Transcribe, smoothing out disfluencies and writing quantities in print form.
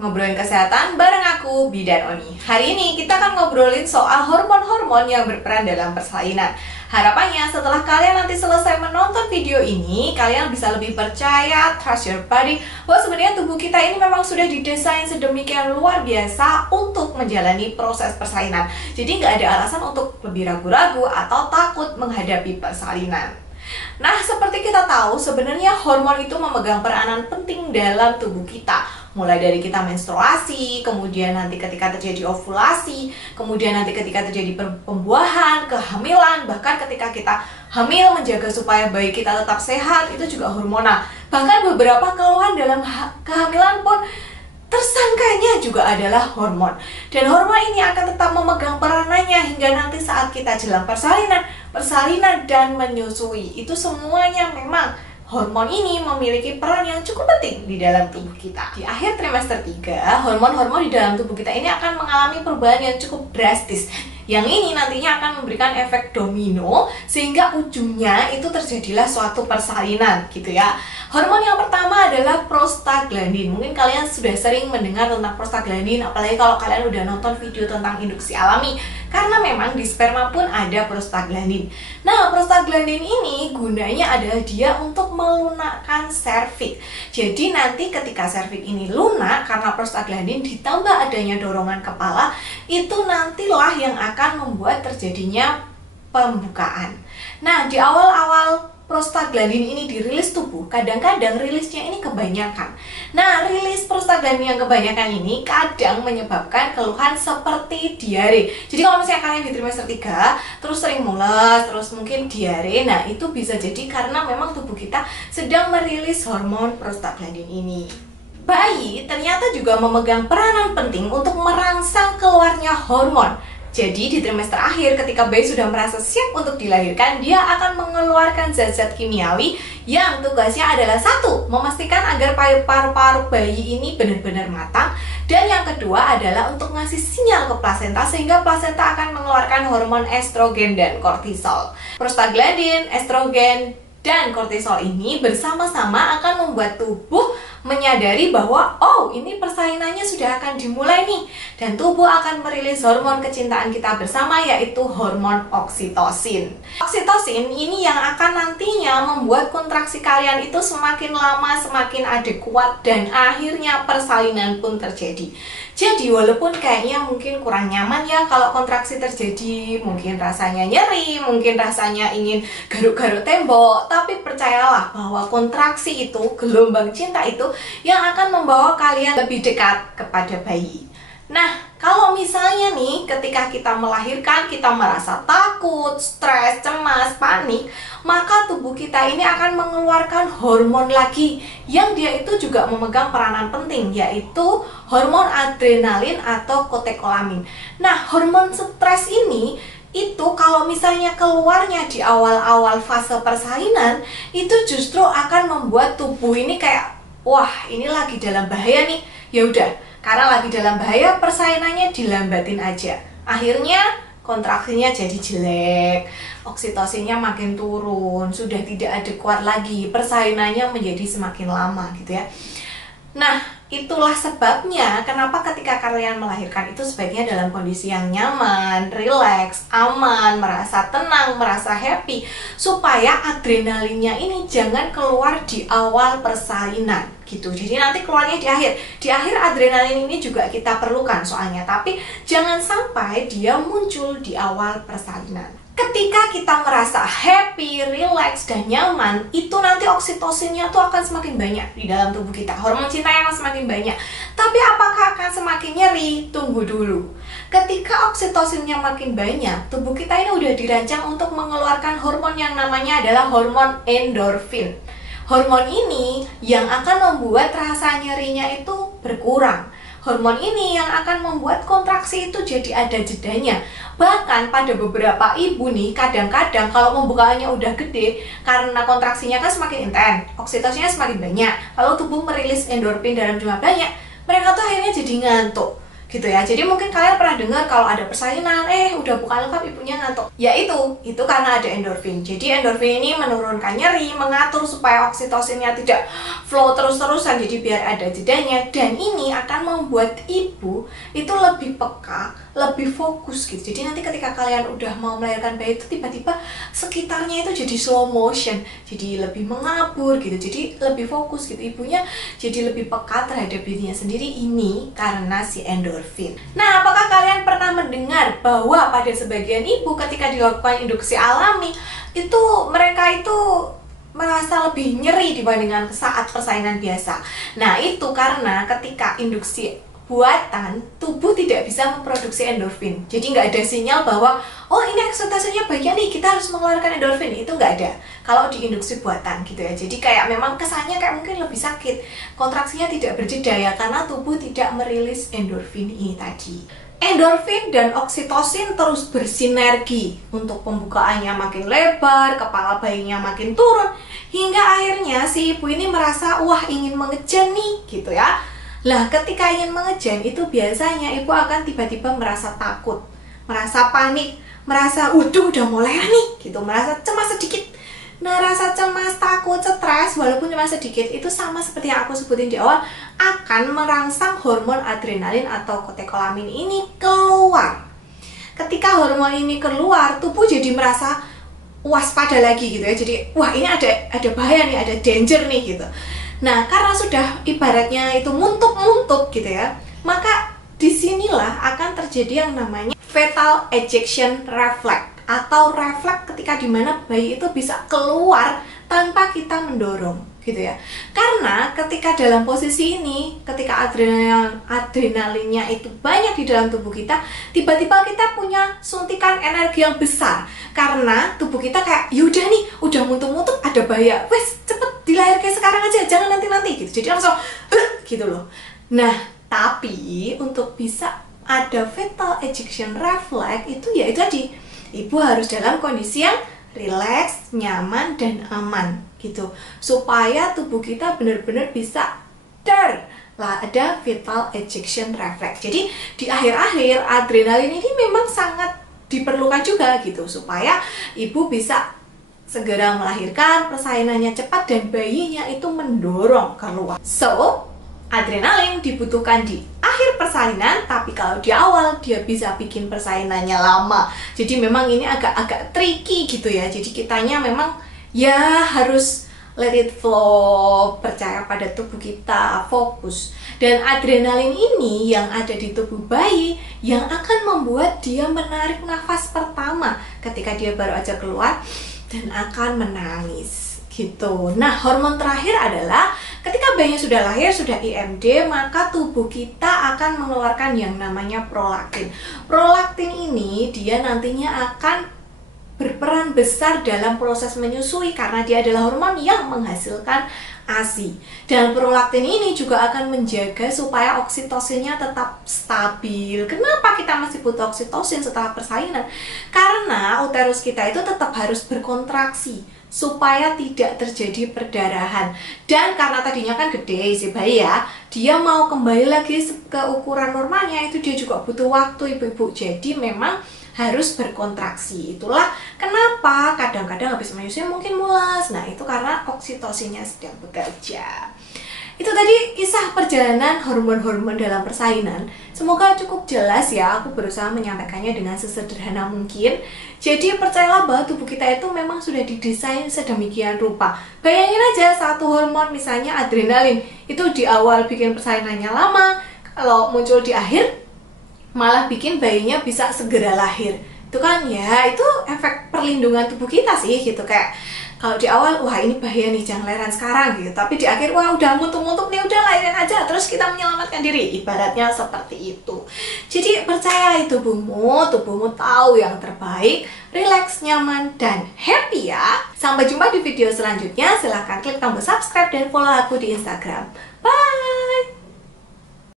ngobrolin kesehatan bareng aku, Bidan Oni. Hari ini kita akan ngobrolin soal hormon-hormon yang berperan dalam persalinan. Harapannya setelah kalian nanti selesai menonton video ini, kalian bisa lebih percaya, trust your body, bahwa sebenarnya tubuh kita ini memang sudah didesain sedemikian luar biasa untuk menjalani proses persalinan. Jadi nggak ada alasan untuk lebih ragu-ragu atau takut menghadapi persalinan. Nah, seperti kita tahu, sebenarnya hormon itu memegang peranan penting dalam tubuh kita. Mulai dari kita menstruasi, kemudian nanti ketika terjadi ovulasi, kemudian nanti ketika terjadi pembuahan, kehamilan, bahkan ketika kita hamil menjaga supaya bayi kita tetap sehat, itu juga hormonal. Bahkan beberapa keluhan dalam kehamilan pun tersangkanya juga adalah hormon. Dan hormon ini akan tetap memegang peranannya hingga nanti saat kita jelang persalinan dan menyusui. Itu semuanya memang hormon ini memiliki peran yang cukup penting di dalam tubuh kita. Di akhir trimester 3, hormon-hormon di dalam tubuh kita ini akan mengalami perubahan yang cukup drastis. Yang ini nantinya akan memberikan efek domino sehingga ujungnya itu terjadilah suatu persalinan gitu ya. Hormon yang pertama adalah prostaglandin. Mungkin kalian sudah sering mendengar tentang prostaglandin, apalagi kalau kalian udah nonton video tentang induksi alami. Karena memang di sperma pun ada prostaglandin. Nah, prostaglandin ini gunanya adalah dia untuk melunakkan serviks. Jadi nanti ketika serviks ini lunak karena prostaglandin ditambah adanya dorongan kepala, itu nantilah yang akan membuat terjadinya pembukaan. Nah, di awal-awal prostaglandin ini dirilis tubuh, kadang-kadang rilisnya ini kebanyakan. Nah, rilis prostaglandin yang kebanyakan ini kadang menyebabkan keluhan seperti diare. Jadi kalau misalnya kalian di trimester 3 terus sering mules, terus mungkin diare, nah itu bisa jadi karena memang tubuh kita sedang merilis hormon prostaglandin ini. Bayi ternyata juga memegang peranan penting untuk merangsang keluarnya hormon. Jadi di trimester akhir ketika bayi sudah merasa siap untuk dilahirkan, dia akan mengeluarkan zat-zat kimiawi yang tugasnya adalah satu, memastikan agar paru-paru bayi ini benar-benar matang, dan yang kedua adalah untuk ngasih sinyal ke plasenta sehingga plasenta akan mengeluarkan hormon estrogen dan kortisol. Prostaglandin, estrogen, dan kortisol ini bersama-sama akan membuat tubuh menyadari bahwa oh, ini persalinannya sudah akan dimulai nih, dan tubuh akan merilis hormon kecintaan kita bersama, yaitu hormon oksitosin. Oksitosin ini yang akan nantinya membuat kontraksi kalian itu semakin lama semakin adekuat dan akhirnya persalinan pun terjadi. Jadi walaupun kayaknya mungkin kurang nyaman ya kalau kontraksi terjadi, mungkin rasanya nyeri, mungkin rasanya ingin garuk-garuk tembok, tapi percayalah bahwa kontraksi itu, gelombang cinta itu yang akan membawa kalian lebih dekat kepada bayi. Nah, kalau misalnya nih ketika kita melahirkan kita merasa takut, stres, cemas, panik, maka tubuh kita ini akan mengeluarkan hormon lagi yang dia itu juga memegang peranan penting, yaitu hormon adrenalin atau katekolamin. Nah, hormon stres ini itu kalau misalnya keluarnya di awal-awal fase persalinan, itu justru akan membuat tubuh ini kayak wah, ini lagi dalam bahaya nih. Ya udah, karena lagi dalam bahaya, persalinannya dilambatin aja. Akhirnya kontraksinya jadi jelek, oksitosinnya makin turun, sudah tidak adekuat lagi, persalinannya menjadi semakin lama gitu ya. Nah, itulah sebabnya kenapa ketika kalian melahirkan itu sebaiknya dalam kondisi yang nyaman, rileks, aman, merasa tenang, merasa happy, supaya adrenalinnya ini jangan keluar di awal persalinan gitu. Jadi nanti keluarnya di akhir. Di akhir adrenalin ini juga kita perlukan soalnya, tapi jangan sampai dia muncul di awal persalinan. Ketika kita merasa happy, relax, dan nyaman, itu nanti oksitosinnya tuh akan semakin banyak di dalam tubuh kita. Hormon cinta yang akan semakin banyak. Tapi apakah akan semakin nyeri? Tunggu dulu. Ketika oksitosinnya makin banyak, tubuh kita ini udah dirancang untuk mengeluarkan hormon yang namanya adalah hormon endorfin. Hormon ini yang akan membuat rasa nyerinya itu berkurang. Hormon ini yang akan membuat kontraksi itu jadi ada jedanya. Bahkan pada beberapa ibu nih, kadang-kadang kalau pembukaannya udah gede, karena kontraksinya kan semakin intens, oksitosinnya semakin banyak, lalu tubuh merilis endorfin dalam jumlah banyak, mereka tuh akhirnya jadi ngantuk. gitu ya. Jadi mungkin kalian pernah dengar kalau ada persalinan, udah buka lengkap ibunya ngantuk. Ya itu karena ada endorfin. Jadi endorfin ini menurunkan nyeri, mengatur supaya oksitosinnya tidak flow terus-terusan, jadi biar ada jedanya. Dan ini akan membuat ibu itu lebih peka, lebih fokus gitu. Jadi nanti ketika kalian udah mau melahirkan bayi itu tiba-tiba sekitarnya itu jadi slow motion, jadi lebih mengabur gitu, jadi lebih fokus gitu. Ibunya jadi lebih peka terhadap dirinya sendiri, ini karena si endorfin. Nah, apakah kalian pernah mendengar bahwa pada sebagian ibu ketika dilakukan induksi alami itu mereka itu merasa lebih nyeri dibandingkan saat persalinan biasa? Nah, itu karena ketika induksi buatan, tubuh tidak bisa memproduksi endorfin. Jadi nggak ada sinyal bahwa, oh ini eksitasinya bagian nih, kita harus mengeluarkan endorfin. Itu nggak ada kalau di induksi buatan gitu ya. Jadi kayak memang kesannya kayak mungkin lebih sakit, kontraksinya tidak berjeda ya, karena tubuh tidak merilis endorfin ini tadi. Endorfin dan oksitosin terus bersinergi untuk pembukaannya makin lebar, kepala bayinya makin turun, hingga akhirnya si ibu ini merasa, wah ingin mengejan nih gitu ya. Lah, ketika ingin mengejan itu biasanya ibu akan tiba-tiba merasa takut, merasa panik, merasa udah mulai nih gitu, merasa cemas sedikit. Nah, rasa cemas, takut, stres walaupun cuma sedikit itu sama seperti yang aku sebutin di awal, akan merangsang hormon adrenalin atau katekolamin ini keluar. Ketika hormon ini keluar, tubuh jadi merasa waspada lagi gitu ya. Jadi, wah ini ada bahaya nih, ada danger nih gitu. Nah, karena sudah ibaratnya itu muntuk-muntuk gitu ya, maka disinilah akan terjadi yang namanya fetal ejection reflex, atau refleks ketika dimana bayi itu bisa keluar tanpa kita mendorong gitu ya. Karena ketika dalam posisi ini, ketika adrenalinnya itu banyak di dalam tubuh kita, tiba-tiba kita punya suntikan energi yang besar. Karena tubuh kita kayak, yaudah nih, udah muntuk-muntuk, ada bahaya, wes cepet dilahirkan sekarang aja, jangan nanti-nanti gitu. Jadi langsung gitu loh. Nah, tapi untuk bisa ada fetal ejection reflex itu ya itu tadi, ibu harus dalam kondisi yang rileks, nyaman, dan aman gitu, supaya tubuh kita benar-benar bisa ada fetal ejection reflex. Jadi di akhir-akhir adrenalin ini memang sangat diperlukan juga gitu, supaya ibu bisa segera melahirkan, persalinannya cepat, dan bayinya itu mendorong keluar. So, adrenalin dibutuhkan di akhir persalinan, tapi kalau di awal dia bisa bikin persalinannya lama. Jadi memang ini agak tricky gitu ya. Jadi kitanya memang ya harus let it flow, percaya pada tubuh kita, fokus. Dan adrenalin ini yang ada di tubuh bayi yang akan membuat dia menarik nafas pertama ketika dia baru aja keluar dan akan menangis gitu. Nah, hormon terakhir adalah ketika bayinya sudah lahir, sudah IMD, maka tubuh kita akan mengeluarkan yang namanya prolaktin. Prolaktin ini dia nantinya akan berperan besar dalam proses menyusui karena dia adalah hormon yang menghasilkan ASI. Dan prolaktin ini juga akan menjaga supaya oksitosinnya tetap stabil. Kenapa kita masih butuh oksitosin setelah persalinan? Karena uterus kita itu tetap harus berkontraksi supaya tidak terjadi perdarahan. Dan karena tadinya kan gede si bayi ya, dia mau kembali lagi ke ukuran normalnya itu dia juga butuh waktu ibu-ibu. Jadi memang harus berkontraksi. Itulah kenapa kadang-kadang habis menyusui mungkin mules. Nah, itu karena oksitosinnya sedang bekerja. Itu tadi kisah perjalanan hormon-hormon dalam persalinan. Semoga cukup jelas ya, aku berusaha menyampaikannya dengan sesederhana mungkin. Jadi percayalah bahwa tubuh kita itu memang sudah didesain sedemikian rupa. Bayangin aja satu hormon misalnya adrenalin, itu di awal bikin persalinannya lama, kalau muncul di akhir malah bikin bayinya bisa segera lahir. Itu kan ya, itu efek perlindungan tubuh kita sih gitu. Kayak kalau di awal, wah ini bahaya nih, jangan lahiran sekarang gitu. Tapi di akhir, wah udah muntuk-muntuk nih, udah lahirin aja, terus kita menyelamatkan diri. Ibaratnya seperti itu. Jadi percayai tubuhmu tahu yang terbaik, relax, nyaman, dan happy ya. Sampai jumpa di video selanjutnya. Silahkan klik tombol subscribe dan follow aku di Instagram. Bye!